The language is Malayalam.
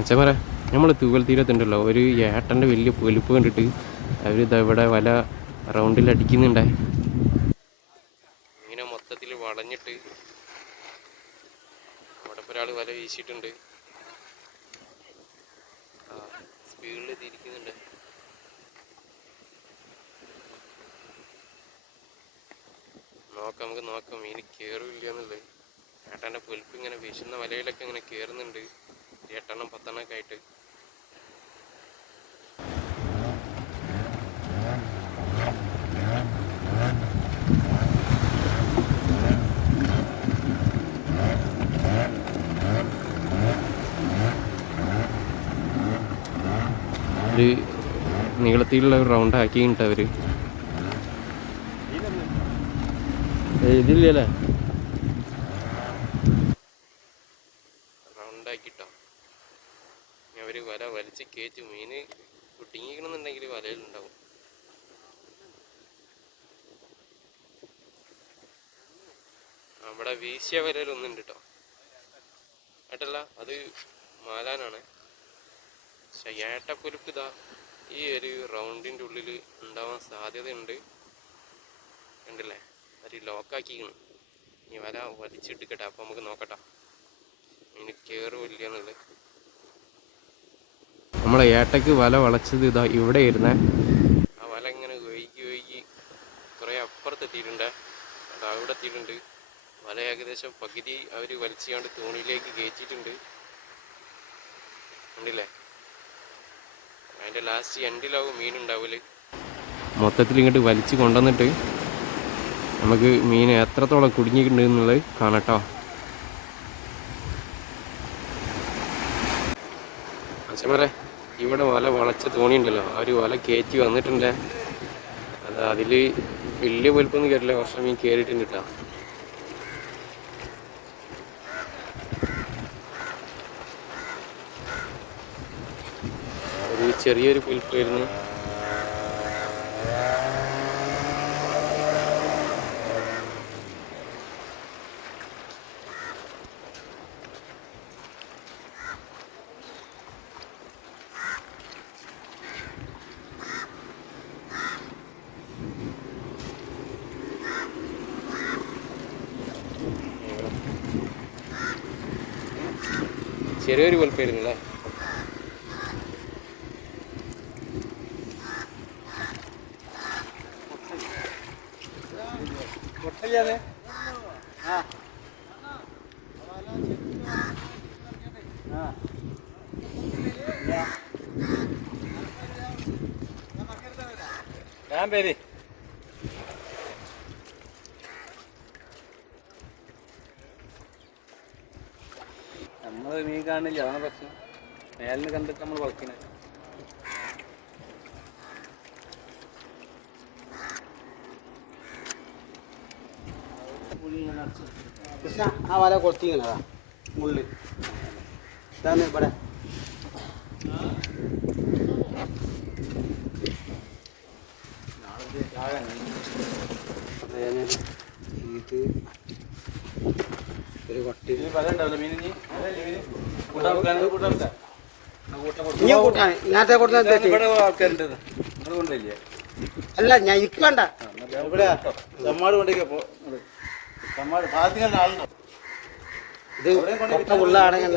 അച്ഛന്മാരെ നമ്മൾ തൂവൽ തീരത്തുണ്ടല്ലോ ഒരു ഏട്ടൻ്റെ വലിയ പൊലിപ്പ് കണ്ടിട്ട് അവരിതാ ഇവിടെ വല റൗണ്ടിൽ അടിക്കുന്നുണ്ടേ. ഇങ്ങനെ മൊത്തത്തിൽ വളഞ്ഞിട്ട് അവിടെ ഒരാൾ വല വീശിയിട്ടുണ്ട്. സ്പീഡിൽ തിരിക്കുന്നുണ്ട്. നമുക്ക് നോക്കാം മീൻ കയറില്ല എന്നുള്ളത്. ഏട്ടൻ്റെ പൊലിപ്പ് ഇങ്ങനെ വീശുന്ന വലയിലൊക്കെ ഇങ്ങനെ കയറുന്നുണ്ട്. 8 10 ഒക്കെ ആയിട്ട്. ഒരു നീളത്തിലുള്ള ഒരു റൗണ്ട് ആക്കിയിട്ട് അവര് ഇതില്ലല്ലേ റൗണ്ടാക്കിട്ടോ. അവര് വല വലിച്ച് കയറ്റി മീന് കുടുങ്ങിക്കണമെന്നുണ്ടെങ്കിൽ വലയിലുണ്ടാവും. അവിടെ വീശിയ വലയിലൊന്നുണ്ട് കേട്ടോ. ഏട്ടല്ല അത് മാലാനാണ്. പക്ഷെ ഏട്ടപ്പൊലിപ്പ് ഇതാ ഈ ഒരു റൗണ്ടിൻ്റെ ഉള്ളിൽ ഉണ്ടാവാൻ സാധ്യതയുണ്ട്. കണ്ടില്ലേ അത് ലോക്കാക്കിക്കണം. ഈ വല വലിച്ചിട്ടിക്കട്ടെ, അപ്പം നമുക്ക് നോക്കട്ടെ മീന് കയറുമില്ല എന്നുള്ളത്. നമ്മളെ ഏട്ടയ്ക്ക് വല വളച്ചത് ഇതാ ഇവിടെ ഇരുന്നേ. ആ വല ഇങ്ങനെ ഒഴുകി കുറേ അപ്പുറത്തെത്തിയിട്ടുണ്ട്. അവിടെ എത്തിയിട്ടുണ്ട്. വല ഏകദേശം പകുതി അവർ വലിച്ചാണ്ട് തോണിയിലേക്ക് കയറ്റിയിട്ടുണ്ട്. കണ്ടില്ലേ അതിൻ്റെ ലാസ്റ്റ് എൻഡിലാവും മീനുണ്ടാവല്. മൊത്തത്തിൽ ഇങ്ങോട്ട് വലിച്ച് കൊണ്ടുവന്നിട്ട് നമുക്ക് മീൻ എത്രത്തോളം കുടുങ്ങിയിട്ടുണ്ട് എന്നുള്ളത് കാണട്ടോ. അച്ഛന്മാരെ ഇവിടെ വല വളച്ച തോണിയുണ്ടല്ലോ, ആ ഒരു വല കയറ്റി വന്നിട്ടുണ്ട്. അത് അതിൽ വലിയ വലുപ്പൊന്നും കയറില്ല, കുറച്ച് മീൻ കയറിയിട്ടുണ്ട് കേട്ടോ. ഒരു ചെറിയൊരു പുൽപ്പായിരുന്നു. ചെറിയൊരു പുൽപ്പായിരുന്നല്ലേ. പേര് നമ്മള് മീൻ കാണില്ല, അതാണ് പ്രശ്നം. മേലിന് കണ്ടിട്ട് നമ്മൾ വളക്കണേ. ആ വല കൊത്തിങ്ങനതാ മുള്ളി ഇതാണ് ഇവിടെ. ഇത് ഒരു കൊട്ടി വല ഉണ്ടാവില്ല മീൻ നേരത്തെ കൊടുത്ത ആൾക്കാരുണ്ട് അതുകൊണ്ടല്ലേ. അല്ല ഞാൻ എനിക്ക് വേണ്ട. ഇവിടെ ചമ്മാട് കൊണ്ടേക്ക് പോ. ഇത് കൊട്ട ഉള്ള ആണെങ്കിൽ